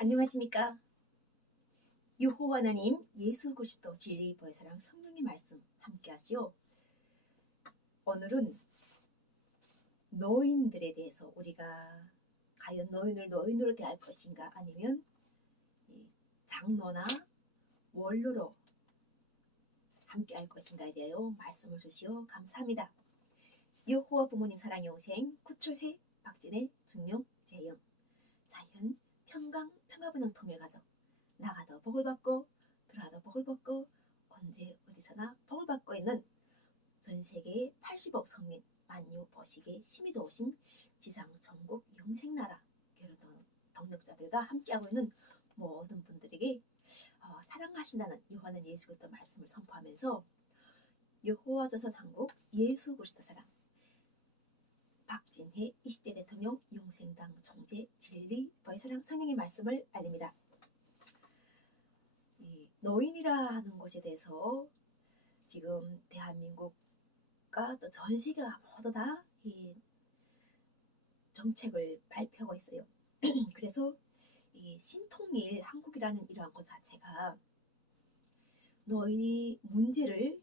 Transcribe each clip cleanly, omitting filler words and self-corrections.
안녕하십니까? 여호와 하나님 예수 그리스도 진리 보혜사랑 성령의 말씀 함께 하시오. 오늘은 노인들에 대해서 우리가 과연 노인을 노인으로 대할 것인가, 아니면 장로나 원로로 함께 할 것인가에 대하여 말씀을 주시오. 감사합니다. 여호와 부모님 사랑 영생 구출해 박진의 중용 재영 자연 평강 평화분양 통일 가정, 나가도 복을 받고 들어와도 복을 받고 언제 어디서나 복을 받고 있는 전 세계의 80억 성민 만유 보시기에 힘이 좋으신 지상 전국 영생나라 교류 동력자들과 함께하고 있는 모든 분들에게 사랑하신다는 요한은 예수 그리스도 말씀을 선포하면서 여호와 조선 한국 예수 그리스도 사랑 박진혜 20대 대통령 영생당 총재 진리 보혜사랑 성령의 말씀을 알립니다. 노인이라 하는 것에 대해서 지금 대한민국과 또 전 세계가 모두 다 이 정책을 발표하고 있어요. 그래서 이 신통일 한국이라는 이러한 것 자체가 노인이 문제를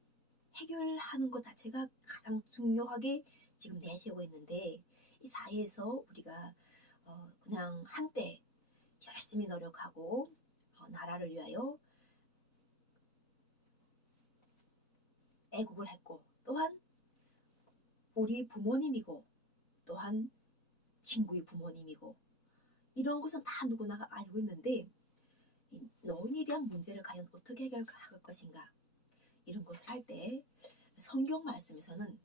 해결하는 것 자체가 가장 중요하게 지금 내세우고 있는데, 이 사회에서 우리가 그냥 한때 열심히 노력하고 나라를 위하여 애국을 했고, 또한 우리 부모님이고 또한 친구의 부모님이고 이런 것은 다 누구나 알고 있는데, 이 노인에 대한 문제를 과연 어떻게 해결할 것인가, 이런 것을 할 때 성경 말씀에서는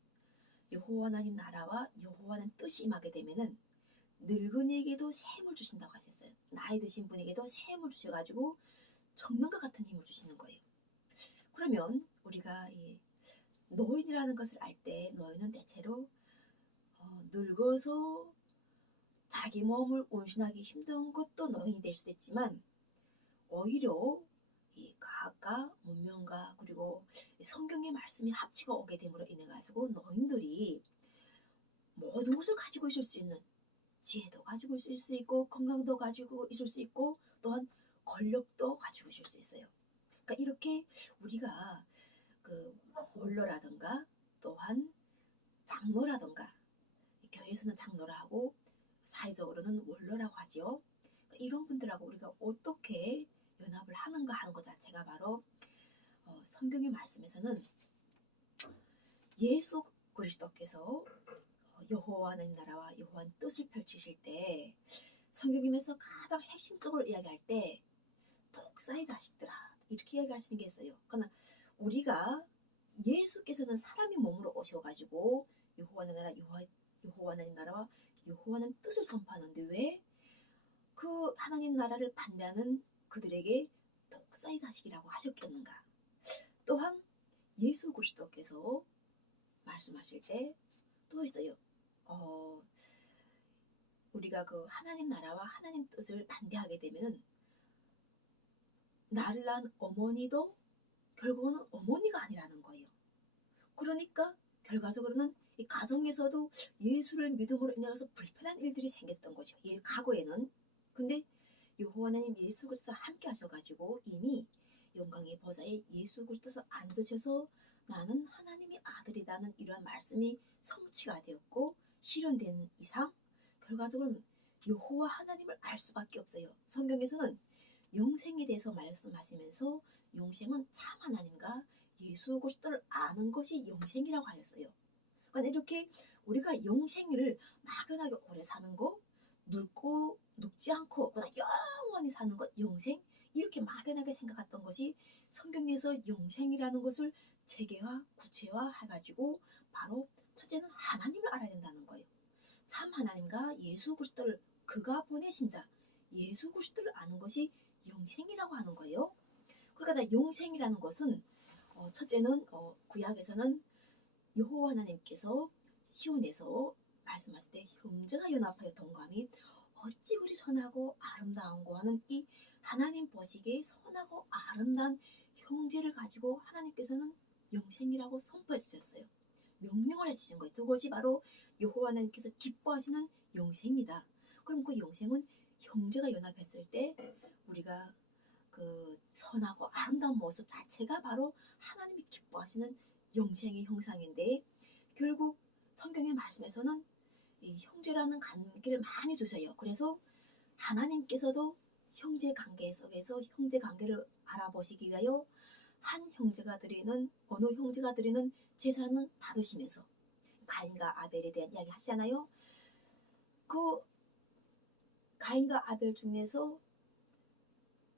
여호와 하나님 나라와 여호와 하나님 뜻이 임하게 되면은 늙은이에게도 샘을 주신다고 하셨어요. 나이 드신 분에게도 샘을 주셔가지고 정능과 같은 힘을 주시는 거예요. 그러면 우리가 이 노인이라는 것을 알 때, 노인은 대체로 늙어서 자기 몸을 온순하기 힘든 것도 노인이 될 수도 있지만, 오히려 이 과학과 문명과 그리고 성경의 말씀이 합치고 오게 됨으로 인해 가지고 노인들이 모든 것을 가지고 있을 수 있는, 지혜도 가지고 있을 수 있고 건강도 가지고 있을 수 있고 또한 권력도 가지고 있을 수 있어요. 그러니까 이렇게 우리가 그 원로라든가 또한 장로라든가, 교회에서는 장로라 하고 사회적으로는 원로라고 하죠. 그러니까 이런 분들하고 우리가 어떻게 연합을 하는가 하는 것 자체가 바로 성경의 말씀에서는 예수 그리스도께서 여호와 하나님 나라와 여호와 뜻을 펼치실 때, 성경에서 가장 핵심적으로 이야기할 때 독사의 자식들아 이렇게 이야기하시는 게 있어요. 그러나 우리가 예수께서는 사람의 몸으로 오셔가지고 여호와 하나님 나라 여호와 하나님 나라와 여호와 하나님 뜻을 선포하는데 왜 그 하나님 나라를 반대하는 그들에게 독사의 자식이라고 하셨겠는가? 또한 예수 그리스도께서 말씀하실 때 또 있어요. 우리가 그 하나님 나라와 하나님 뜻을 반대하게 되면 나를 낳은 어머니도 결국은 어머니가 아니라는 거예요. 그러니까 결과적으로는 이 가정에서도 예수를 믿음으로 인해서 불편한 일들이 생겼던 거죠. 과거에는. 근데 여호와 하나님 예수 그리스도 함께 하셔가지고 이미 영광의 보좌에 예수 그리스도서 앉으셔서 나는 하나님의 아들이라는 이러한 말씀이 성취가 되었고 실현된 이상 결과적으로는 여호와 하나님을 알 수밖에 없어요. 성경에서는 영생에 대해서 말씀하시면서 영생은 참 하나님과 예수 그리스도를 아는 것이 영생이라고 하였어요. 그러니까 이렇게 우리가 영생을 막연하게 오래 사는 거, 늙지 않고 그냥 영원히 사는 것, 영생, 이렇게 막연하게 생각했던 것이 성경에서 영생이라는 것을 체계화, 구체화 해가지고 바로 첫째는 하나님을 알아야 된다는 거예요. 참 하나님과 예수 그리스도를, 그가 보내신 자 예수 그리스도를 아는 것이 영생이라고 하는 거예요. 그러니까 영생이라는 것은 첫째는 구약에서는 여호와 하나님께서 시온에서 말씀하실 때 형제가 연합하여 동감이 어찌 그리 선하고 아름다운고 하는 이 하나님 보시기에 선하고 아름다운 형제를 가지고 하나님께서는 영생이라고 선포해 주셨어요. 명령을 해주신 거예요. 그것이 바로 여호와 하나님께서 기뻐하시는 영생이다. 그럼 그 영생은 형제가 연합했을 때 우리가 그 선하고 아름다운 모습 자체가 바로 하나님이 기뻐하시는 영생의 형상인데, 결국 성경의 말씀에서는 이 형제라는 관계를 많이 주셔요. 그래서 하나님께서도 형제 관계 속에서 형제 관계를 알아보시기 위하여 한 형제가 드리는 어느 형제가 드리는 제사는 받으시면서, 가인과 아벨에 대한 이야기 하시잖아요. 그 가인과 아벨 중에서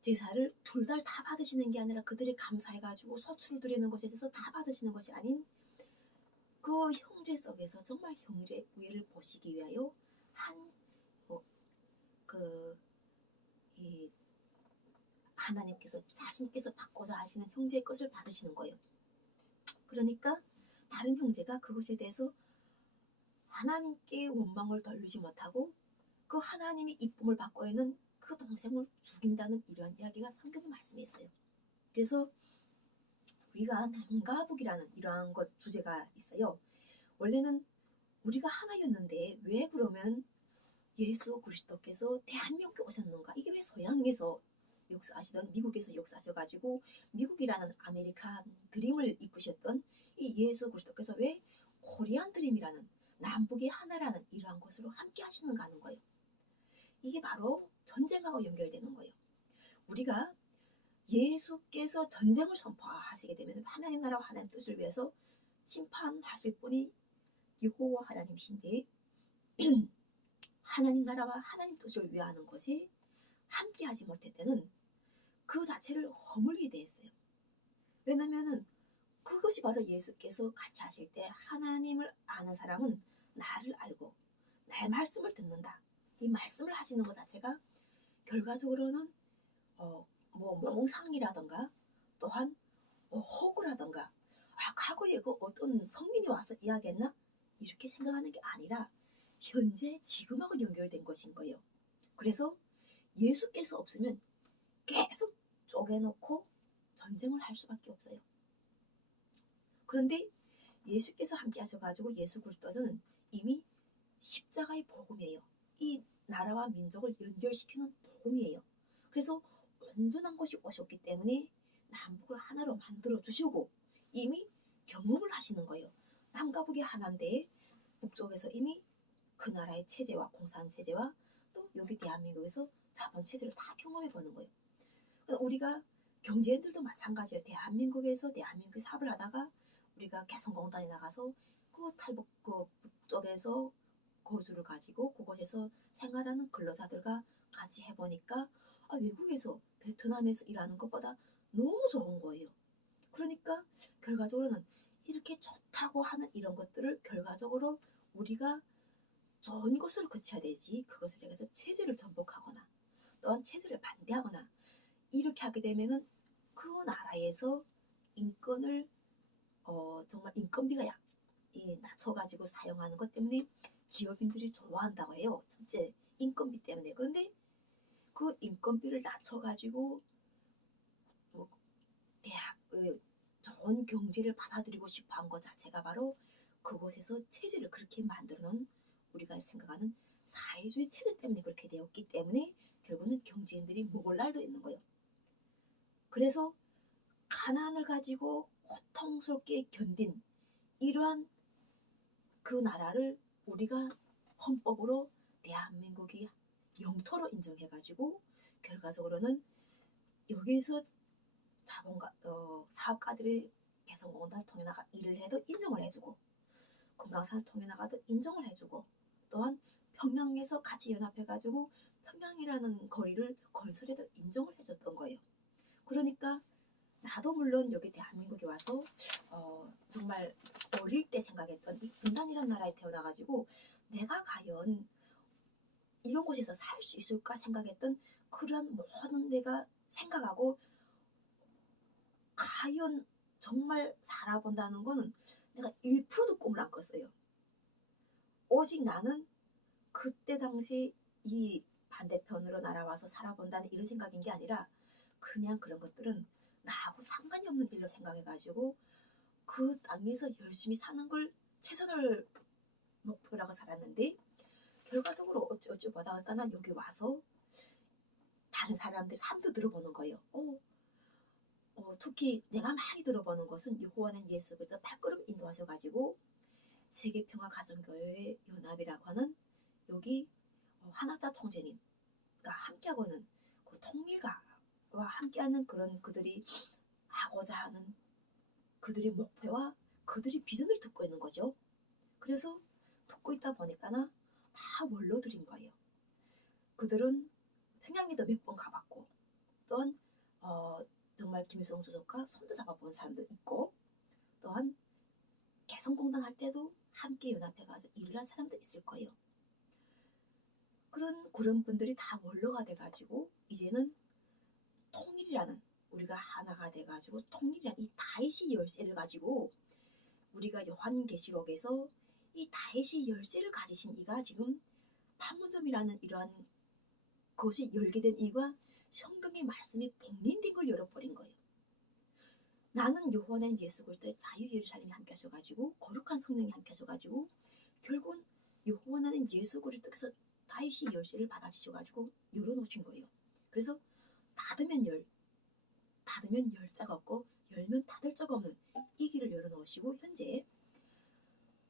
제사를 둘 다 받으시는 게 아니라 그들이 감사해가지고 소출을 드리는 것에 대해서 다 받으시는 것이 아닌, 그 형제 속에서 정말 형제 우애를 보시기 위하여 한 그 이 하나님께서 자신께서 받고자 하시는 형제의 것을 받으시는 거예요. 그러니까 다른 형제가 그것에 대해서 하나님께 원망을 돌리지 못하고 그 하나님이 이쁨을 받고 있는 그 동생을 죽인다는 이러한 이야기가 성경의 말씀에 있어요. 그래서 우리가 남과북이라는 이러한 것 주제가 있어요. 원래는 우리가 하나였는데 왜 그러면 예수 그리스도께서 대한민국에 오셨는가? 이게 왜 서양에서 역사하시던 미국에서 역사하셔가지고 미국이라는 아메리칸 드림을 이끄셨던 이 예수 그리스도께서 왜 코리안 드림이라는 남북의 하나라는 이러한 것으로 함께 하시는가 하는 거예요. 이게 바로 전쟁하고 연결되는 거예요. 우리가 예수께서 전쟁을 선포하시게 되면 하나님 나라와 하나님 뜻을 위해서 심판하실 분이 여호와 하나님이신데 하나님 나라와 하나님 뜻을 위하는 것이 함께 하지 못할 때는 그 자체를 허물게 돼 있어요. 왜냐면은 그것이 바로 예수께서 같이 하실 때 하나님을 아는 사람은 나를 알고 나의 말씀을 듣는다. 이 말씀을 하시는 것 자체가 결과적으로는 몽상이라던가 또한 호구라던가 과거에 그 어떤 성민이 와서 이야기했나? 이렇게 생각하는 게 아니라 현재 지금하고 연결된 것인 거예요. 그래서 예수께서 없으면 계속 쪼개놓고 전쟁을 할 수밖에 없어요. 그런데 예수께서 함께 하셔가지고 예수 그리스도는 이미 십자가의 복음이에요. 이 나라와 민족을 연결시키는 복음이에요. 그래서 온전한 것이 오셨기 때문에 남북을 하나로 만들어 주시고 이미 경험을 하시는 거예요. 남과 북이 하나인데 북쪽에서 이미 그 나라의 체제와 공산 체제와 또 여기 대한민국에서 자본 체제를 다 경험해 보는 거예요. 그러니까 우리가 경제인들도 마찬가지예요. 대한민국에서 사업을 하다가 우리가 개성공단에 나가서 그 탈북 그 북쪽에서 거주를 가지고 그곳에서 생활하는 근로자들과 같이 해보니까 외국에서 베트남에서 일하는 것보다 너무 좋은 거예요. 그러니까 결과적으로는 이렇게 좋다고 하는 이런 것들을 결과적으로 우리가 좋은 것으로 그쳐야 되지, 그것을 위해서 체제를 전복하거나 또한 체제를 반대하거나 이렇게 하게 되면은 그 나라에서 인권을 정말 인건비가 낮춰가지고 사용하는 것 때문에 기업인들이 좋아한다고 해요. 첫째, 인건비 때문에. 그런데 그 인건비를 낮춰가지고 좋은 경제를 받아들이고 싶어 한 것 자체가 바로 그곳에서 체제를 그렇게 만들어 놓은 우리가 생각하는 사회주의 체제 때문에 그렇게 되었기 때문에 결국은 경제인들이 먹을 날도 있는 거예요. 그래서 가난을 가지고 고통스럽게 견딘 이러한 그 나라를 우리가 헌법으로 대한민국이 영토로 인정해가지고 결과적으로는 여기서 사업가들이 개성공단을 통해 나가 일을 해도 인정을 해주고 금강산을 통해 나가도 인정을 해주고 또한 평양에서 같이 연합해가지고 평양이라는 거리를 건설해도 인정을 해줬던 거예요. 그러니까 나도 물론 여기 대한민국에 와서 정말 어릴 때 생각했던 이 분단이라는 나라에 태어나가지고 내가 과연 이런 곳에서 살 수 있을까 생각했던 그런 모든 내가 생각하고 과연 정말 살아본다는 거는 내가 1%도 꿈을 안 꿨어요. 오직 나는 그때 당시 이 반대편으로 날아와서 살아본다는 이런 생각인 게 아니라 그냥 그런 것들은 나하고 상관이 없는 일로 생각해가지고 그 땅에서 열심히 사는 걸 최선을 목표라고 살았는데 결과적으로 어찌 보다 보니까 난 여기 와서 다른 사람들 삶도 들어보는 거예요. 특히 내가 많이 들어보는 것은 여호와는 예수 그리스도 발걸음 인도하셔가지고 세계평화가정교회 연합이라고 하는 여기 한학자 총재님과 함께하고는 그 통일가와 함께하는 그런 그들이 하고자 하는 그들의 목표와 그들의 비전을 듣고 있는 거죠. 그래서 듣고 있다 보니까나 다 원로들인 거예요. 그들은 평양에도 몇 번 가봤고 또한 정말 김일성 주석과 손도 잡아본 사람도 있고 또한 개성공단 할 때도 함께 연합해가지고 일을 한 사람도 있을 거예요. 그런 분들이 다 원로가 돼가지고 이제는 통일이라는 우리가 하나가 돼가지고 통일이라는 이 다윗의 열쇠를 가지고 우리가 요한계시록에서 이 다윗의 열쇠를 가지신 이가 지금 판문점이라는 이러한 것이 열게 된 이가 성경의 말씀이 복린된 걸 열어버린 거예요. 나는 여호와는 예수 그리스도의 자유 예루살렘이 함께 하셔가지고 거룩한 성령이 함께 하셔가지고 결국은 여호와는 예수 그리스도께서 다윗의 열쇠를 받아주셔가지고 열어놓으신 거예요. 그래서 닫으면 열 자가 없고 열면 닫을 자가 없는 이 길을 열어놓으시고 현재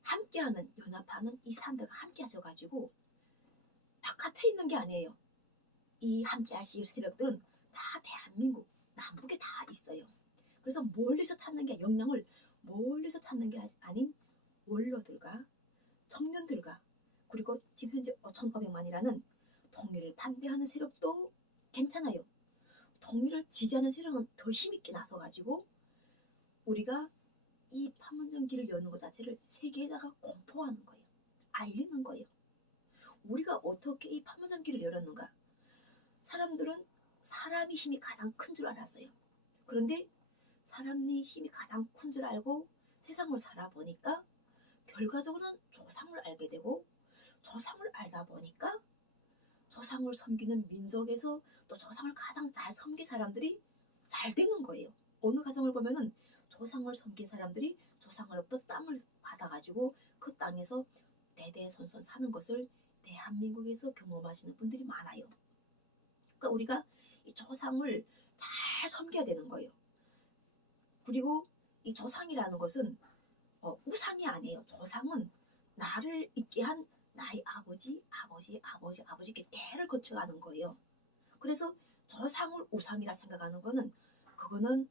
함께하는 연합하는 이 사람들과 함께 하셔가지고 바깥에 있는 게 아니에요. 이 함께 하실 세력들은 다 대한민국 남북에 다 있어요. 그래서 멀리서 찾는 게 역량을 멀리서 찾는 게 아닌 원로들과 청년들과 그리고 지금 현재 5,500만이라는 통일을 반대하는 세력도 괜찮아요. 통일을 지지하는 세력은 더 힘있게 나서가지고 우리가 이 판문점 길을 여는 것 자체를 세계에다가 공포하는 거예요. 알리는 거예요. 우리가 어떻게 이 판문점 길을 열었는가? 사람들은 사람이 힘이 가장 큰 줄 알았어요. 그런데 사람이 힘이 가장 큰 줄 알고 세상을 살아보니까 결과적으로는 조상을 알게 되고 조상을 알다 보니까 조상을 섬기는 민족에서 또 조상을 가장 잘 섬긴 사람들이 잘 되는 거예요. 어느 가정을 보면은 조상을 섬긴 사람들이 조상으로부터 땅을 받아가지고 그 땅에서 대대손손 사는 것을 대한민국에서 경험하시는 분들이 많아요. 그러니까 우리가 이 조상을 잘 섬겨야 되는 거예요. 그리고 이 조상이라는 것은 우상이 아니에요. 조상은 나를 있게 한 나의 아버지 이렇게 대를 거쳐가는 거예요. 그래서 조상을 우상이라 생각하는 거는 그거는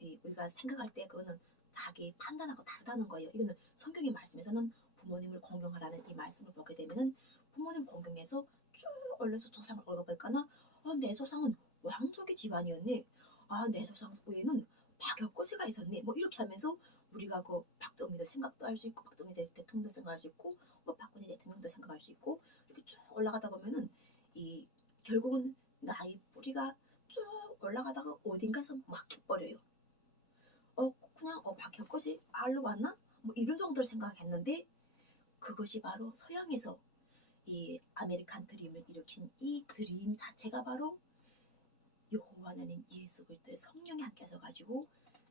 우리가 생각할 때 그거는 자기 판단하고 다르다는 거예요. 이거는 성경의 말씀에서는 부모님을 공경하라는 이 말씀을 보게 되면은 부모님 공경에서 쭉 올려서 조상을 읽어볼까나 내 조상은 왕족의 집안이었네. 내 조상 외에는 박혁거세가 있었네. 뭐 이렇게 하면서 우리가 그 박정희도 생각도 할 수 있고 박정희 대통령도 생각할 수 있고 뭐 박근혜 대통령도 생각할 수 있고 이렇게 쭉 올라가다 보면은 이 결국은 나의 뿌리가 쭉 올라가다가 어딘가에서 막혀버려요. 그냥 박혁거시 알로 왔나? 뭐 이런 정도로 생각했는데 그것이 바로 서양에서 이 아메리칸 드림을 일으킨 이 드림 자체가 바로 여호와 하나님 예수 그리스도의 성령이 함께 하셔가지고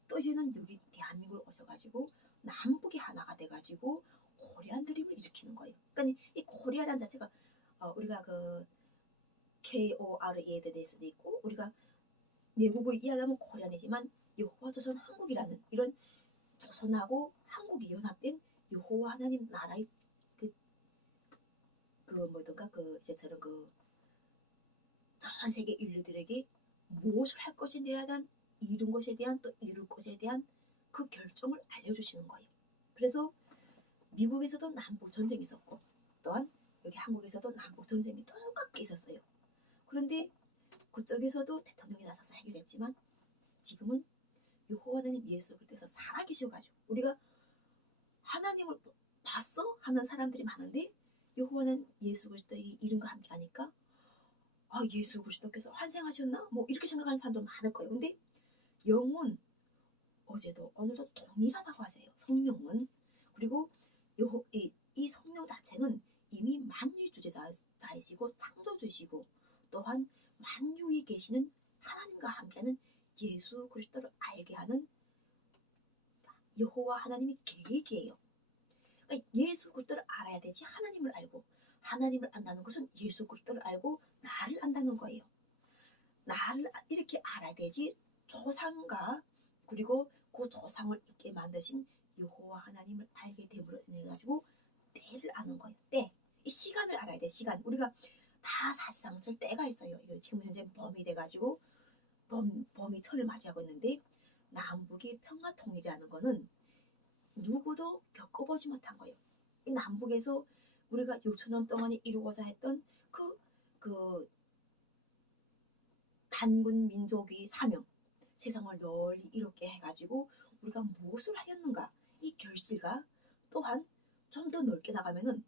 또 이제는 여기 대한민국을 오셔가지고 남북이 하나가 돼가지고 코리안 드림을 일으키는 거예요. 그러니까 이 코리아라는 자체가 우리가 그 KOR에 될 수도 있고 우리가 외국을 이야기하면 코리안이지만 여호와 조선 한국이라는 이런 조선하고 한국이 연합된 여호와 하나님 나라의 뭐든가 이제처럼 전 세계 인류들에게 무엇을 할 것에 대한 이룬 것에 대한 또 이룰 것에 대한 그 결정을 알려주시는 거예요. 그래서 미국에서도 남북 전쟁이 있었고 또한 여기 한국에서도 남북 전쟁이 똑같게 있었어요. 그런데 그쪽에서도 대통령이 나서서 해결했지만 지금은 여호와 하나님 예수 그리스도께서 살아계셔가지고 우리가 하나님을 봤어? 하는 사람들이 많은데 여호와는 예수 그리스도의 이름과 함께 하니까 예수 그리스도께서 환생하셨나? 뭐 이렇게 생각하는 사람도 많을 거예요. 근데 영은 어제도 오늘도 동일하다고 하세요. 성령은. 그리고 이 성령 자체는 이미 만유의 주제자이시고 창조주시고 또한 만유에 계시는 하나님과 함께하는 예수 그리스도를 알게 하는 여호와 하나님의 계획이에요. 그러니까 예수 그리스도를 알아야 되지 하나님을 알고 하나님을 안다는 것은 예수 그리스도를 알고 나를 안다는 거예요. 나를 이렇게 알아야 되지. 조상과 그리고 그 조상을 있게 만드신 여호와 하나님을 알게 됨으로 인해 가지고 때를 아는 거예요. 때. 이 시간을 알아야 돼. 시간. 우리가 다 사실상 절 때가 있어요. 이거 지금 현재 봄이 돼가지고 봄이 철을 맞이하고 있는데 남북이 평화 통일이라는 거는 누구도 겪어보지 못한 거예요. 이 남북에서 우리가 6천 년 동안 이루고자 했던 그 단군 민족의 사명, 세상을 널리 이롭게 해가지고 우리가 무엇을 하였는가, 이 결실과 또한 좀 더 넓게 나가면은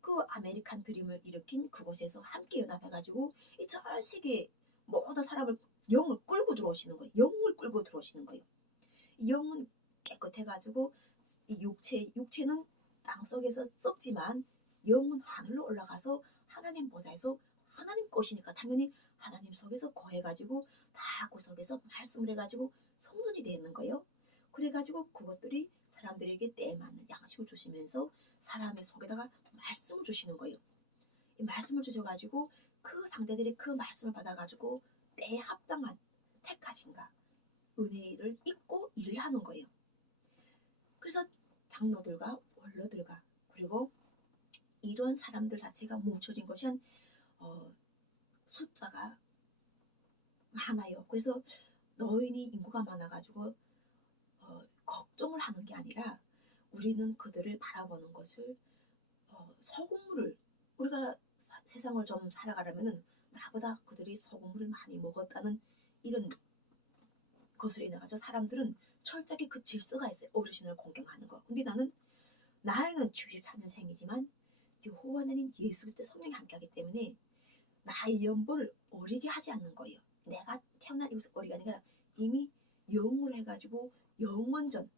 그 아메리칸 드림을 일으킨 그곳에서 함께 연합해가지고 이 전 세계 모든 사람을 영을 끌고 들어오시는 거예요. 영을 끌고 들어오시는 거예요. 이 영은 깨끗해가지고 이 육체는 땅 속에서 썩지만 영은 하늘로 올라가서 하나님 보좌에서 하나님 것이니까 당연히 하나님 속에서 거해가지고 다 그 속에서 말씀을 해가지고 성전이 되어 있는 거예요. 그래가지고 그것들이 사람들에게 때에 맞는 양식을 주시면서 사람의 속에다가 말씀을 주시는 거예요. 이 말씀을 주셔가지고 그 상대들이 그 말씀을 받아가지고 때에 합당한 택하신가 은혜를 잊고 일을 하는 거예요. 그래서 장로들과 원로들과 그리고 이런 사람들 자체가 뭉쳐진 것이 한 숫자가 많아요. 그래서 노인이 인구가 많아가지고 걱정을 하는 게 아니라 우리는 그들을 바라보는 것을 소금물을 우리가 세상을 좀 살아가려면은 나보다 그들이 소금물을 많이 먹었다는 이런 것으로 인해 가지고 사람들은 철저하게 그 질서가 있어요. 어르신을 공경하는 거. 근데 나이는 74년생이지만 여호와 하나님 예수 그리스도 성령이 함께하기 때문에 나의 연보를 어리게 하지 않는 거예요. 내가 태어난 이곳을 어리게 하는 게 아니라 이미 영으로 해가지고 영원전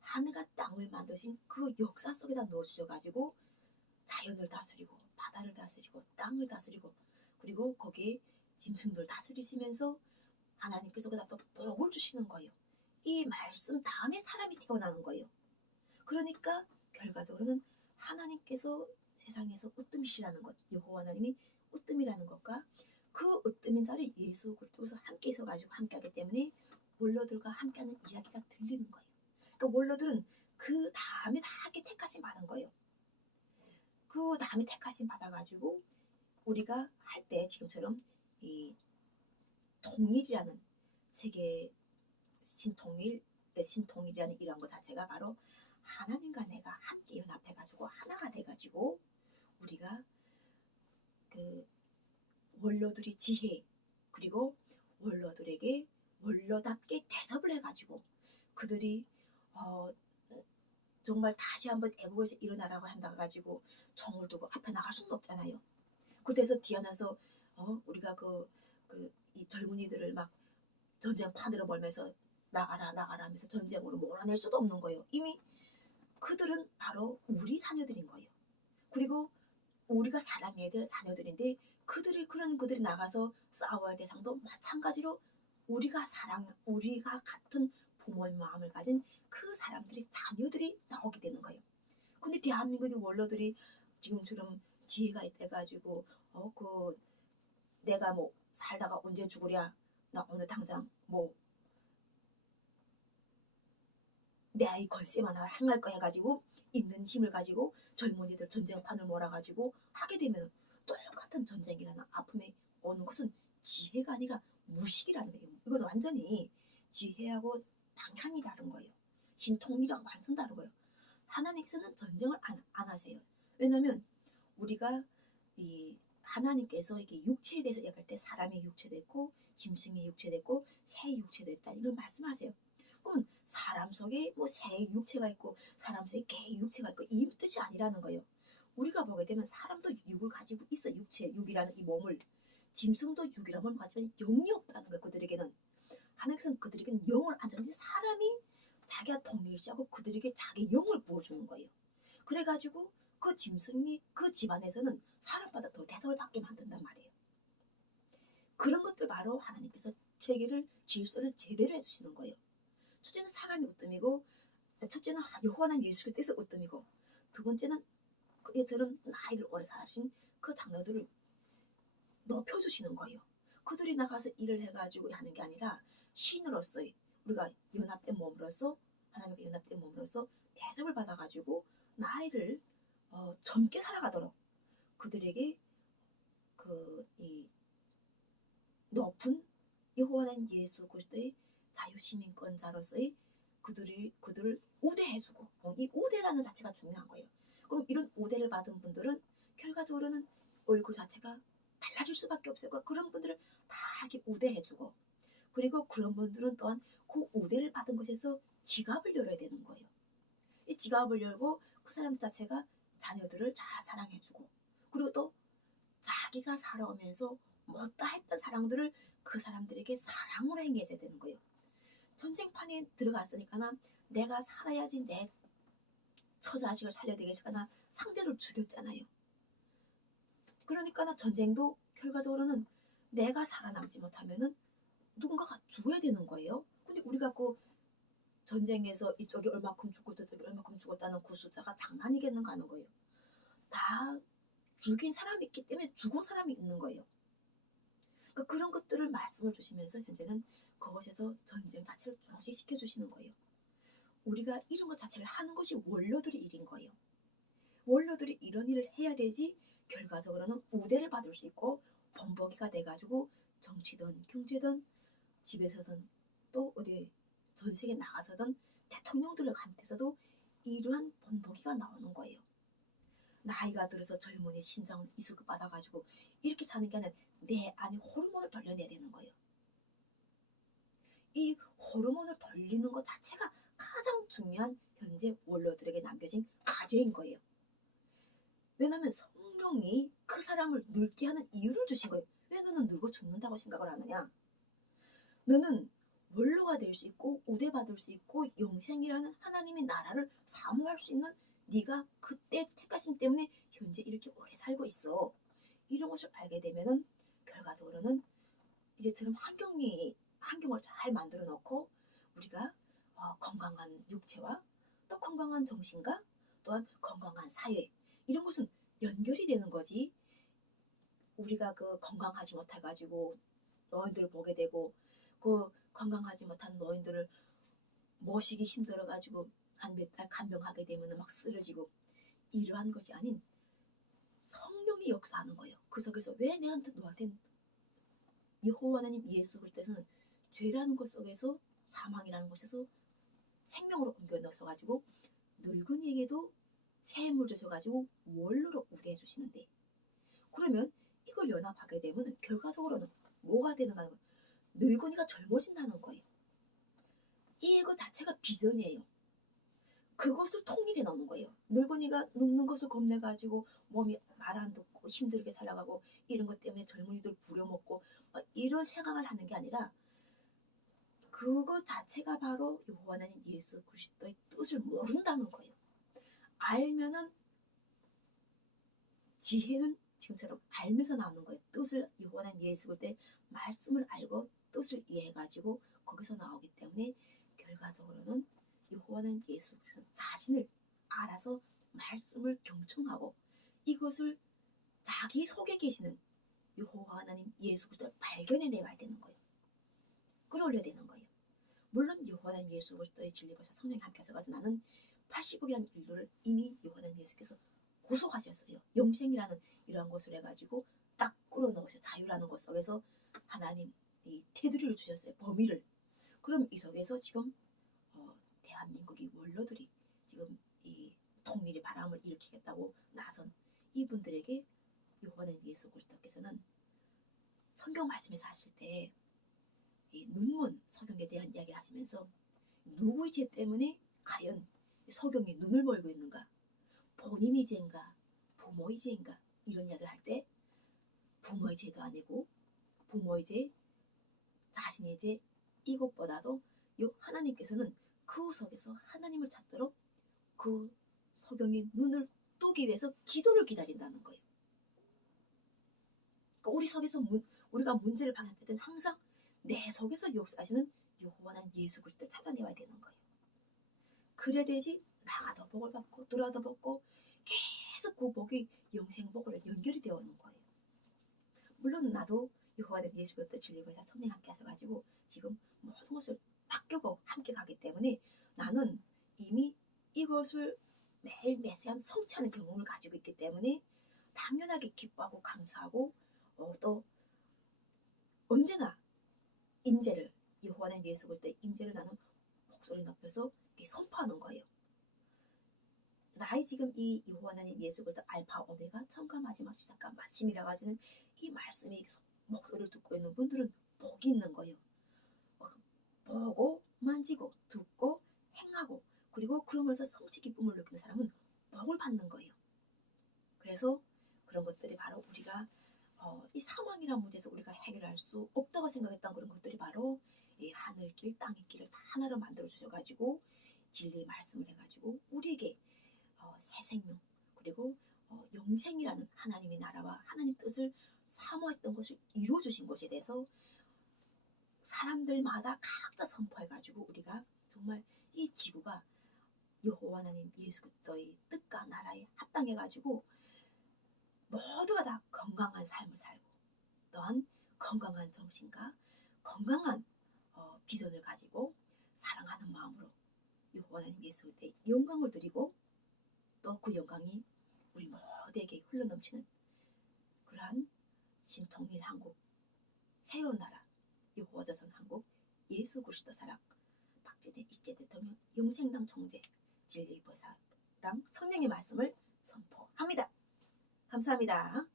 하늘과 땅을 만드신 그 역사 속에다 넣어주셔가지고 자연을 다스리고 바다를 다스리고 땅을 다스리고 그리고 거기에 짐승들 다스리시면서 하나님께서 거기다 또 복을 주시는 거예요. 이 말씀 다음에 사람이 태어나는 거예요. 그러니까 결과적으로는 하나님께서 세상에서 으뜸이시라는 것, 여호와 하나님이 으뜸이라는 것과 그 으뜸인 자를 예수 그리스도에서 함께 있어가지고 함께하기 때문에 원로들과 함께하는 이야기가 들리는 거예요. 그러니까 원로들은 그 다음에 다 함께 택하심 받은 거예요. 그 다음에 택하심 받아가지고 우리가 할 때 지금처럼 이 통일이라는 세계 신통일이라는 이런 것 자체가 바로 하나님과 내가 함께 연합해가지고 하나가 돼가지고 우리가 그 원로들이 지혜 그리고 원로들에게 원로답게 대접을 해가지고 그들이 정말 다시 한번 애국에서 일어나라고 한다 가지고 총을 두고 앞에 나갈 수는 없잖아요. 그때서 뒤안아서 우리가 이 젊은이들을 막 전쟁판으로 몰면서 나가라 하면서 전쟁으로 몰아낼 수도 없는 거예요. 이미 그들은 바로 우리 자녀들인 거예요. 그리고 우리가 사랑해야 될 자녀들인데 그들이 나가서 싸워야 할 대상도 마찬가지로 우리가 같은 부모의 마음을 가진 그 사람들이 자녀들이 나오게 되는 거예요. 근데 대한민국의 원로들이 지금처럼 지혜가 있대가지고 내가 뭐 살다가 언제 죽으랴 나 오늘 당장 뭐 내 아이 걸쇠만 향할 거 해가지고 있는 힘을 가지고 젊은이들 전쟁판을 몰아가지고 하게 되면 똑같은 전쟁이라는 아픔에 오는 것은 지혜가 아니라 무식이라는 거예요. 이건 완전히 지혜하고 방향이 다른 거예요. 신통이랑 완전 다른 거예요. 하나님께서는 전쟁을 안 하세요. 왜냐하면 우리가 이 하나님께서 이게 육체에 대해서 얘기할 때 사람의 육체도 있고 짐승의 육체도 있고 새의 육체도 있다 이런 말씀하세요. 그러면 사람 속에 뭐 새의 육체가 있고 사람 속에 개의 육체가 있고 이 뜻이 아니라는 거예요. 우리가 보게 되면 사람도 육을 가지고 있어. 육이라는 이 몸을. 짐승도 육이라는 몸을 가지고 영이 없다는 거예요. 그들에게는. 하나님께서는 그들에게는 영을 안 주는데 사람이 자기가 통일시하고 그들에게 자기 영을 부어주는 거예요. 그래가지고 그 짐승이 그 집안에서는 사람보다 더 대접을 받게 만든단 말이에요. 그런 것들 바로 하나님께서 체계를 질서를 제대로 해주시는 거예요. 첫째는 사람이 으뜸이고 첫째는 여호와 하나님 예수 그리스도에서 으뜸이고 두 번째는 그처럼 나이를 오래 사신 그 장로들을 높여주시는 거예요. 그들이 나가서 일을 해가지고 하는 게 아니라 신으로서의 우리가 연합된 몸으로서 하나님과 연합된 몸으로서 대접을 받아가지고 나이를 젊게 살아가도록 그들에게 이 높은 여호와는 예수 그리스도의 자유시민권자로서의 그들을 우대해주고 이 우대라는 자체가 중요한 거예요. 그럼 이런 우대를 받은 분들은 결과적으로는 얼굴 자체가 달라질 수밖에 없어요. 그런 분들을 다 이렇게 우대해주고 그리고 그런 분들은 또한 그 우대를 받은 것에서 지갑을 열어야 되는 거예요. 이 지갑을 열고 그 사람 자체가 자녀들을 잘 사랑해주고 그리고 또 자기가 살아오면서 못다 했던 사랑들을 그 사람들에게 사랑으로 행해줘야 되는 거예요. 전쟁판에 들어갔으니까 내가 살아야지 내 처자식을 살려야 되겠으니까 상대를 죽였잖아요. 그러니까 전쟁도 결과적으로는 내가 살아남지 못하면은 누군가가 죽어야 되는 거예요. 근데 우리가 그 전쟁에서 이쪽이 얼마큼 죽고 저쪽이 얼마큼 죽었다는 그 숫자가 장난이겠는가 하는 거예요. 다 죽인 사람이 있기 때문에 죽은 사람이 있는 거예요. 그러니까 그런 것들을 말씀을 주시면서 현재는 그것에서 전쟁 자체를 중지시켜 주시는 거예요. 우리가 이런 것 자체를 하는 것이 원로들의 일인 거예요. 원로들이 이런 일을 해야 되지 결과적으로는 우대를 받을 수 있고 범벅이가 돼가지고 정치든 경제든 집에서든 또 어디 전 세계 나가서든 대통령들과 함께서도 이러한 범벅이가 나오는 거예요. 나이가 들어서 젊은이 신장 이수급 받아가지고 이렇게 사는 게 아니라 내 안에 호르몬을 돌려내야 되는 거예요. 이 호르몬을 돌리는 것 자체가 가장 중요한 현재 원로들에게 남겨진 과제인 거예요. 왜냐하면 성령이 그 사람을 늙게 하는 이유를 주신 거예요. 왜 너는 늙어 죽는다고 생각을 하느냐? 너는 원로가 될 수 있고 우대받을 수 있고 영생이라는 하나님의 나라를 사모할 수 있는 네가 그때 택하심 때문에 현재 이렇게 오래 살고 있어. 이런 것을 알게 되면은 결과적으로는 이제처럼 환경을 잘 만들어 놓고 우리가 건강한 육체와 또 건강한 정신과 또한 건강한 사회 이런 것은 연결이 되는 거지. 우리가 그 건강하지 못해가지고 노인들을 보게 되고 그 건강하지 못한 노인들을 모시기 힘들어가지고 한 몇 달 간병하게 되면 막 쓰러지고 이러한 것이 아닌 성령이 역사하는 거예요. 그 속에서 왜 너한테 여호와 하나님 예수 그리스도는 죄라는 것 속에서 사망이라는 것에서 생명으로 옮겨 넣어가지고 늙은이에게도 새 힘을 주셔가지고 원로로 우대해 주시는데 그러면 이걸 연합하게 되면 결과적으로는 뭐가 되는가 하는 거예요. 늙은이가 젊어진다는 거예요. 이거 자체가 비전이에요. 그것을 통일해 놓는 거예요. 늙은이가 늙는 것을 겁내가지고 몸이 말 안 듣고 힘들게 살아가고 이런 것 때문에 젊은이들 부려먹고 이런 생각을 하는 게 아니라 그것 자체가 바로 여호와 하나님 예수 그리스도의 뜻을 모른다는 거예요. 알면은 지혜는 지금처럼 알면서 나오는 거예요. 뜻을 여호와 하나님 예수 그리스도의 말씀을 알고 뜻을 이해해가지고 거기서 나오기 때문에 결과적으로는 여호와는 예수 그리스도 자신을 알아서 말씀을 경청하고 이것을 자기 속에 계시는 여호와 하나님 예수 그리스도를 발견해내야 되는 거예요. 끌어올려야 되는 거예요. 물론 여호와 하나님 예수 그리스도의 진리보사 성령이 함께서 가지고 나는 80억이라는 인류를 이미 여호와 하나님 예수께서 구속하셨어요. 영생이라는 이러한 것을 해가지고 딱 끌어넣으셔. 자유라는 것 속에서 하나님 이 테두리를 주셨어요. 범위를. 그럼 이 속에서 지금 대한민국의 원로들이 지금 이 통일의 바람을 일으키겠다고 나선 이분들에게 여호와 하나님 예수 그리스도께서는 성경 말씀에서 하실 때 이 눈먼 소경에 대한 이야기를 하시면서 누구의 죄 때문에 과연 소경이 눈을 멀고 있는가? 본인의 죄인가? 부모의 죄인가? 이런 이야기를 할 때 부모의 죄도 아니고 부모의 죄, 자신의 죄 이것보다도 하나님께서는 그 속에서 하나님을 찾도록 그 소경이 눈을 뜨기 위해서 기도를 기다린다는 거예요. 그러니까 우리 속에서 우리가 문제를 방할 때는 항상 내 속에서 역사하시는 여호와 하나님 예수 그리스도 찾아내야 되는 거예요. 그래야 되지 나가도 복을 받고 돌아도 받고 계속 그 복이 영생 복으로 연결이 되어 오는 거예요. 물론 나도 여호와는 예수 그리스도 진리 보혜사 성령 함께 하셔가지고 지금 모든 것을 맡기고 함께 가기 때문에 나는 이미 이것을 매일 매시간 성취하는 경험을 가지고 있기 때문에 당연하게 기뻐하고 감사하고 또 언제나 임재를 여호와는 예수 그리스도의 임재를 나는 목소리 높여서 선포하는 거예요. 나의 지금 이 여호와 하나님 예수 그리스도 알파 오메가 처음과 마지막 시작과 마침이라고 하시는 이 말씀이 목소리를 듣고 있는 분들은 복이 있는 거예요. 보고 만지고 듣고 행하고 그리고 그러면서 성취 기쁨을 느끼는 사람은 복을 받는 거예요. 그래서 그런 것들이 바로 우리가 이 사망이라는 문제에서 우리가 해결할 수 없다고 생각했던 그런 것들이 바로 이 하늘길 땅의 길을 다 하나로 만들어 주셔가지고 진리의 말씀을 해가지고 우리에게 새 생명 그리고 영생이라는 하나님의 나라와 하나님 뜻을 사모했던 것을 이루어 주신 것에 대해서 사람들마다 각자 선포해가지고 우리가 정말 이 지구가 여호와 하나님 예수 그리스도의 뜻과 나라에 합당해가지고 모두가 다 건강한 삶을 살고 또한 건강한 정신과 건강한 비전을 가지고 사랑하는 마음으로 여호와 하나님 예수 그리스도의 영광을 드리고 또 그 영광이 우리 모두에게 흘러넘치는 그러한 신통일 한국 새로운 나라 여호와 자손 한국 예수 그리스도 사랑 박재대 20대 대통령 영생당 총재 진리의 보사랑 성령의 말씀을 선포합니다. 감사합니다.